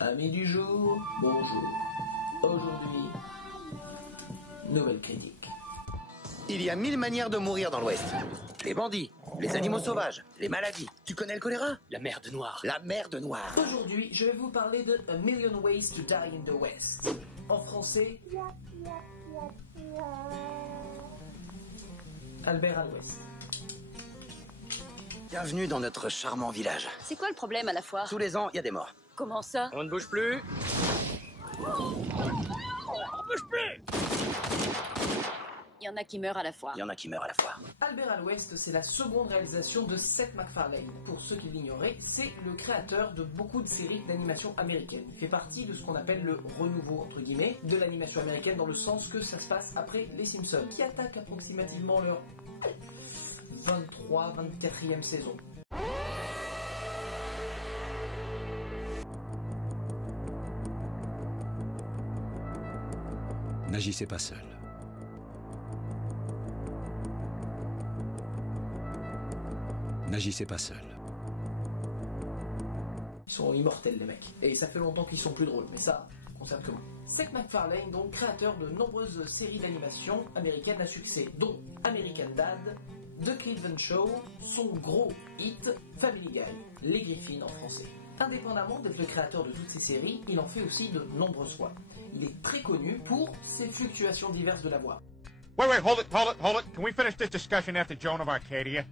Amis du jour, bonjour. Aujourd'hui, nouvelle critique. Il y a 1000 manières de mourir dans l'Ouest. Les bandits, les animaux sauvages, les maladies. Tu connais le choléra? La merde noire. La merde noire. Aujourd'hui, je vais vous parler de A Million Ways to Die in the West. En français, Albert à l'Ouest. Bienvenue dans notre charmant village. C'est quoi le problème à la foire? Tous les ans, il y a des morts. Comment ça? On ne bouge plus. Il y en a qui meurent à la foire. Il y en a qui meurent à la foire. Albert à l'Ouest, c'est la seconde réalisation de Seth MacFarlane. Pour ceux qui l'ignoraient, c'est le créateur de beaucoup de séries d'animation américaines. Il fait partie de ce qu'on appelle le renouveau, entre guillemets, de l'animation américaine, dans le sens que ça se passe après les Simpsons, qui attaquent approximativement leur 23-24e saison. N'agissez pas seul. N'agissez pas seul. Ils sont immortels les mecs. Et ça fait longtemps qu'ils sont plus drôles, mais ça concerne que moi. Seth MacFarlane, donc créateur de nombreuses séries d'animation américaines à succès, dont American Dad, The Cleveland Show, son gros hit Family Guy, Les Griffins en français. Indépendamment d'être le créateur de toutes ces séries, il en fait aussi de nombreuses voix. Il est très connu pour ses fluctuations diverses de la voix. Wait, hold it. Can we finish this discussion after Joan of Arcadia?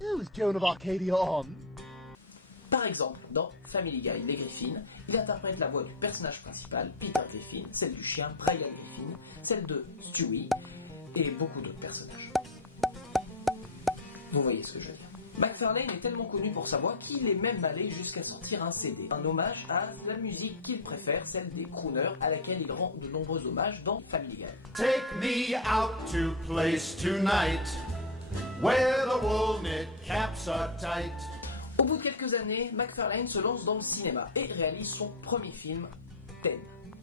Who's Joan of Arcadia on? Par exemple, dans Family Guy, Les Griffins, il interprète la voix du personnage principal, Peter Griffin, celle du chien, Brian Griffin, celle de Stewie, et beaucoup d'autres personnages. Vous voyez ce que je veux dire. MacFarlane est tellement connu pour sa voix qu'il est même allé jusqu'à sortir un CD, un hommage à la musique qu'il préfère, celle des crooners, à laquelle il rend de nombreux hommages dans Family Guy. Take me out to place tonight, where the wool knit caps are tight. Au bout de quelques années, MacFarlane se lance dans le cinéma et réalise son premier film, Ted,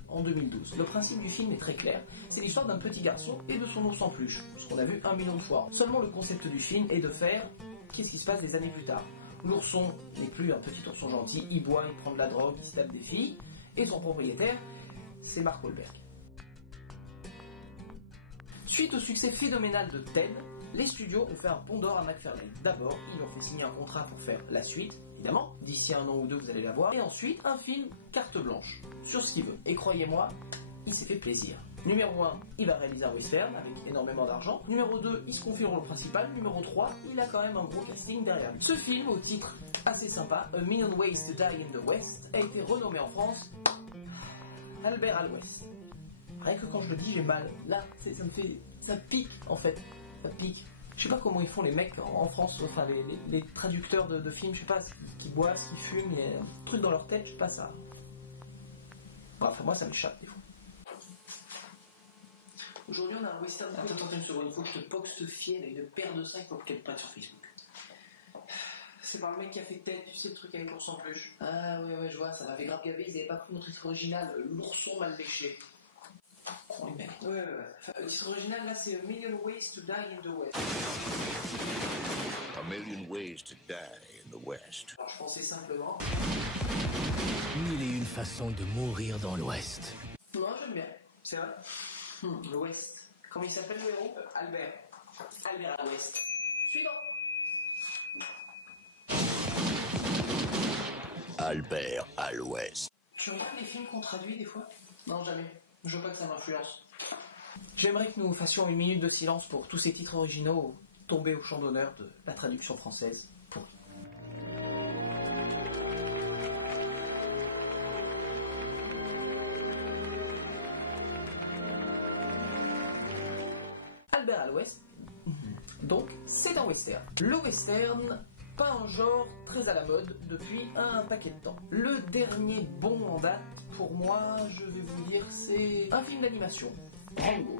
en 2012. Le principe du film est très clair, c'est l'histoire d'un petit garçon et de son ours en peluche, ce qu'on a vu 1 million de fois. Seulement le concept du film est de faire qu'est-ce qui se passe des années plus tard. L'ourson n'est plus un petit ourson gentil, il boit, il prend de la drogue, il se tape des filles, et son propriétaire, c'est Mark Wahlberg. Suite au succès phénoménal de Ted, les studios ont fait un pont d'or à MacFarlane. D'abord, ils lui ont fait signer un contrat pour faire la suite, évidemment, d'ici 1 an ou 2 vous allez la voir, et ensuite un film carte blanche, sur ce qu'il veut. Et croyez-moi, il s'est fait plaisir. Numéro 1, il a réalisé un western avec énormément d'argent. Numéro 2, il se confie au rôle principal. Numéro 3, il a quand même un gros casting derrière lui. Ce film, au titre assez sympa, A Million Ways to Die in the West, a été renommé en France Albert à l'Ouest. Rien que quand je le dis, j'ai mal. Là, ça pique en fait. Ça pique. Je sais pas comment ils font les mecs en France, enfin les traducteurs de films, je sais pas, qui boivent, qui fument, il y a un truc dans leur tête, je sais pas ça. Enfin, moi ça me chatte des fois. Aujourd'hui, on a un western. Attends une seconde, il faut que je te poste fier avec une paire de 5 pour qu'elle prête sur Facebook. C'est par le mec qui a fait Ted, tu sais le truc avec l'ours en peluche. Ah ouais, je vois, ça m'avait grave gavé, ils avaient pas pris notre titre original, l'ourson mal léché. Con les mecs. Ouais. Enfin, le titre original là c'est A Million Ways to Die in the West. A Million Ways to Die in the West. Alors je pensais simplement. 1001 façons de mourir dans l'Ouest. Non, j'aime bien, c'est vrai. L'Ouest. Comment il s'appelle le héros? Albert. Albert à l'Ouest. Suivant. Albert à l'Ouest. Tu regardes les films qu'on traduit des fois? Non, jamais. Je veux pas que ça m'influence. J'aimerais que nous fassions 1 minute de silence pour tous ces titres originaux tombés au champ d'honneur de la traduction française. Pour... Albert à l'Ouest, donc c'est un western. Le western, pas un genre très à la mode depuis un paquet de temps. Le dernier bon en date, pour moi, je vais vous dire, c'est un film d'animation, Rango.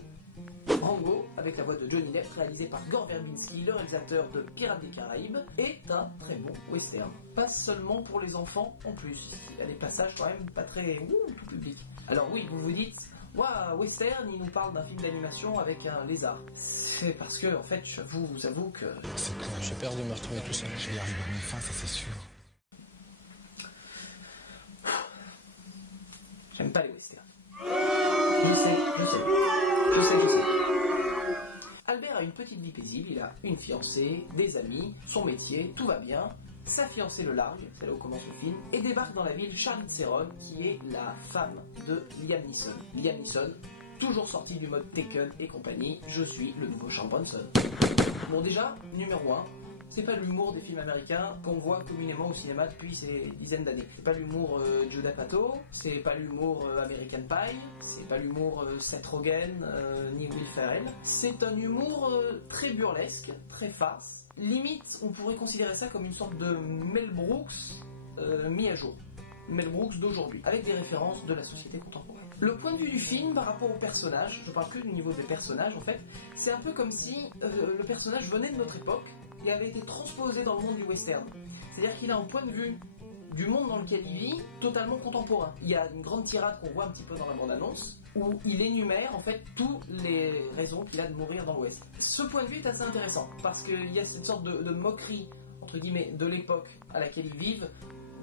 Rango, avec la voix de Johnny Depp, réalisé par Gore Verbinski, le réalisateur de Pirates des Caraïbes, est un très bon western. Pas seulement pour les enfants, en plus. Il y a des passages quand même pas très tout public. Alors oui, vous vous dites, waouh, western, il nous parle d'un film d'animation avec un lézard. C'est parce que, en fait, je vous avoue que... C'est clair, j'ai peur de me retrouver tout seul. Je vais y arriver à mes fins, ça c'est sûr. J'aime pas les westerns. Je sais. Albert a une petite vie paisible, il a une fiancée, des amis, son métier, tout va bien. Sa fiancée le largue, c'est là où commence le film, et débarque dans la ville Charlize Theron, qui est la femme de Liam Neeson. Liam Neeson, toujours sorti du mode Taken et compagnie, je suis le nouveau Charles Bronson. Bon déjà, numéro 1, c'est pas l'humour des films américains qu'on voit communément au cinéma depuis ces dizaines d'années. C'est pas l'humour Judd Apatow, c'est pas l'humour American Pie, c'est pas l'humour Seth Rogen, ni Will Ferrell. C'est un humour très burlesque, très farce. Limite, on pourrait considérer ça comme une sorte de Mel Brooks mis à jour. Mel Brooks d'aujourd'hui, avec des références de la société contemporaine. Le point de vue du film par rapport au personnage, je parle que du niveau des personnages en fait, c'est un peu comme si le personnage venait de notre époque et avait été transposé dans le monde du western. C'est-à-dire qu'il a un point de vue du monde dans lequel il vit totalement contemporain. Il y a une grande tirade qu'on voit un petit peu dans la bande-annonce où il énumère en fait toutes les raisons qu'il a de mourir dans l'Ouest. Ce point de vue est assez intéressant parce qu'il y a cette sorte de moquerie entre guillemets de l'époque à laquelle ils vivent,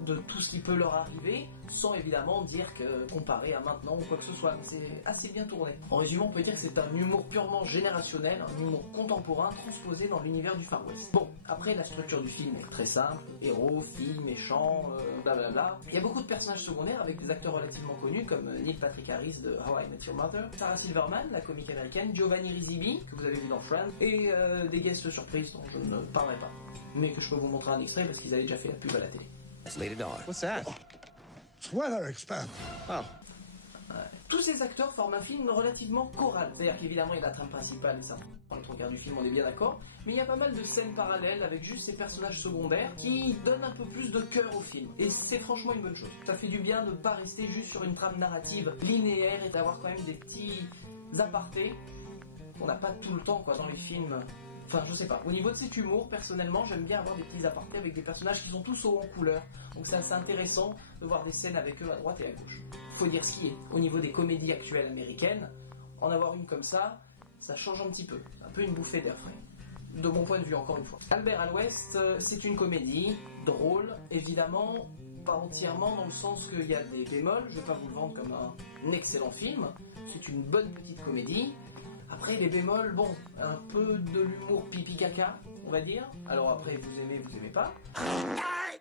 de tout ce qui peut leur arriver, sans évidemment dire que comparé à maintenant ou quoi que ce soit. C'est assez bien tourné. En résumé, on peut dire que c'est un humour purement générationnel, un humour contemporain transposé dans l'univers du Far West. Bon, après la structure du film est très simple, héros, filles, méchants, blablabla. Il y a beaucoup de personnages secondaires avec des acteurs relativement connus comme Neil Patrick Harris de How I Met Your Mother, Sarah Silverman, la comique américaine, Giovanni Risibi, que vous avez vu dans Friends, et des guests surprises dont je ne parlerai pas, mais que je peux vous montrer un extrait parce qu'ils avaient déjà fait la pub à la télé. What's that? It's weather expand. Oh. Tous ces acteurs forment un film relativement choral. C'est-à-dire qu'évidemment il y a la trame principale, et ça prend les trois quarts du film, on est bien d'accord, mais il y a pas mal de scènes parallèles avec juste ces personnages secondaires qui donnent un peu plus de cœur au film. Et c'est franchement une bonne chose. Ça fait du bien de ne pas rester juste sur une trame narrative linéaire et d'avoir quand même des petits apartés qu'on n'a pas tout le temps quoi dans les films. Enfin, je sais pas. Au niveau de cet humour, personnellement, j'aime bien avoir des petits apartés avec des personnages qui sont tous hauts en couleur. Donc c'est assez intéressant de voir des scènes avec eux à droite et à gauche. Faut dire ce qui est. Au niveau des comédies actuelles américaines, en avoir une comme ça change un petit peu. Un peu une bouffée d'air frais. De mon point de vue, encore une fois. Albert à l'Ouest, c'est une comédie, drôle, évidemment, pas entièrement dans le sens qu'il y a des bémols. Je vais pas vous le vendre comme un excellent film. C'est une bonne petite comédie. Après les bémols, bon, un peu de l'humour pipi caca, on va dire. Alors après, vous aimez pas. Ah,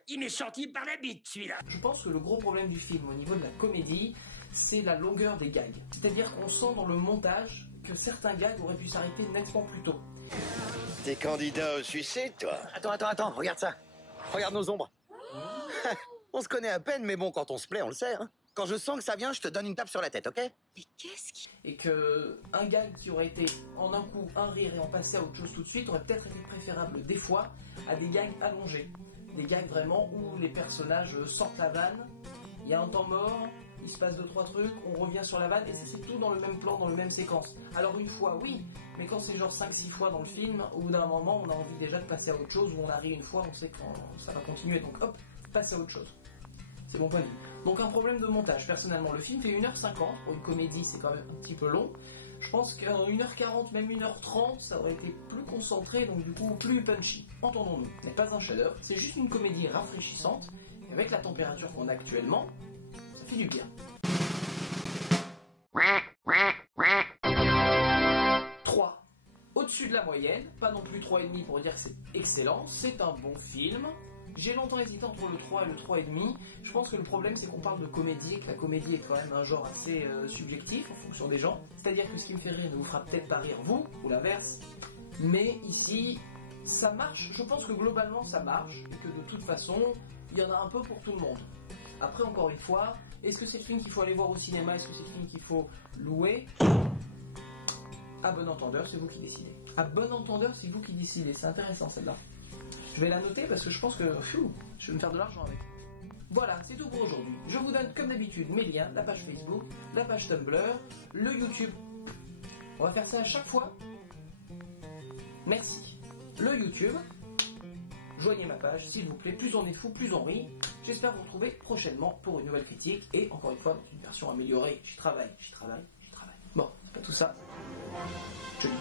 il m'est sorti par la bite, celui-là. Je pense que le gros problème du film au niveau de la comédie, c'est la longueur des gags. C'est-à-dire qu'on sent dans le montage que certains gags auraient pu s'arrêter nettement plus tôt. T'es candidat au suicide, toi? Attends, regarde ça. Regarde nos ombres. On se connaît à peine, mais bon, quand on se plaît, on le sait, hein. Quand je sens que ça vient, je te donne une tape sur la tête, ok? Mais qu'est-ce qui... Et que un gag qui aurait été en un coup un rire et en passer à autre chose tout de suite aurait peut-être été préférable des fois à des gags allongés. Des gags vraiment où les personnages sortent la vanne, il y a un temps mort, il se passe 2-3 trucs, on revient sur la vanne et c'est tout dans le même plan, dans la même séquence. Alors une fois oui, mais quand c'est genre 5-6 fois dans le film, au bout d'un moment on a envie déjà de passer à autre chose, où on arrive une fois, on sait que ça va continuer, donc hop, passe à autre chose. C'est mon point de vue. Donc un problème de montage, personnellement. Le film fait 1h50, pour une comédie c'est quand même un petit peu long. Je pense qu'en 1h40, même 1h30, ça aurait été plus concentré, donc du coup plus punchy. Entendons-nous, ce n'est pas un chef-d'œuvre, c'est juste une comédie rafraîchissante, et avec la température qu'on a actuellement, ça fait du bien. 3. Au-dessus de la moyenne, pas non plus 3,5 pour dire que c'est excellent, c'est un bon film. J'ai longtemps hésité entre le 3 et le 3,5. Je pense que le problème c'est qu'on parle de comédie et que la comédie est quand même un genre assez subjectif en fonction des gens. C'est-à-dire que ce qui me fait rire ne vous fera peut-être pas rire vous, ou l'inverse. Mais ici, ça marche. Je pense que globalement ça marche et que de toute façon, il y en a un peu pour tout le monde. Après encore une fois, est-ce que c'est le film qu'il faut aller voir au cinéma? Est-ce que c'est le film qu'il faut louer? À bon entendeur, c'est vous qui décidez. À bon entendeur, c'est vous qui décidez. C'est intéressant celle-là. Je vais la noter parce que je pense que je vais me faire de l'argent avec. Voilà, c'est tout pour aujourd'hui. Je vous donne comme d'habitude mes liens, la page Facebook, la page Tumblr, le YouTube. On va faire ça à chaque fois. Merci. Le YouTube. Joignez ma page, s'il vous plaît. Plus on est fou, plus on rit. J'espère vous retrouver prochainement pour une nouvelle critique. Et encore une fois, une version améliorée. J'y travaille. Bon, c'est pas tout ça. Je vais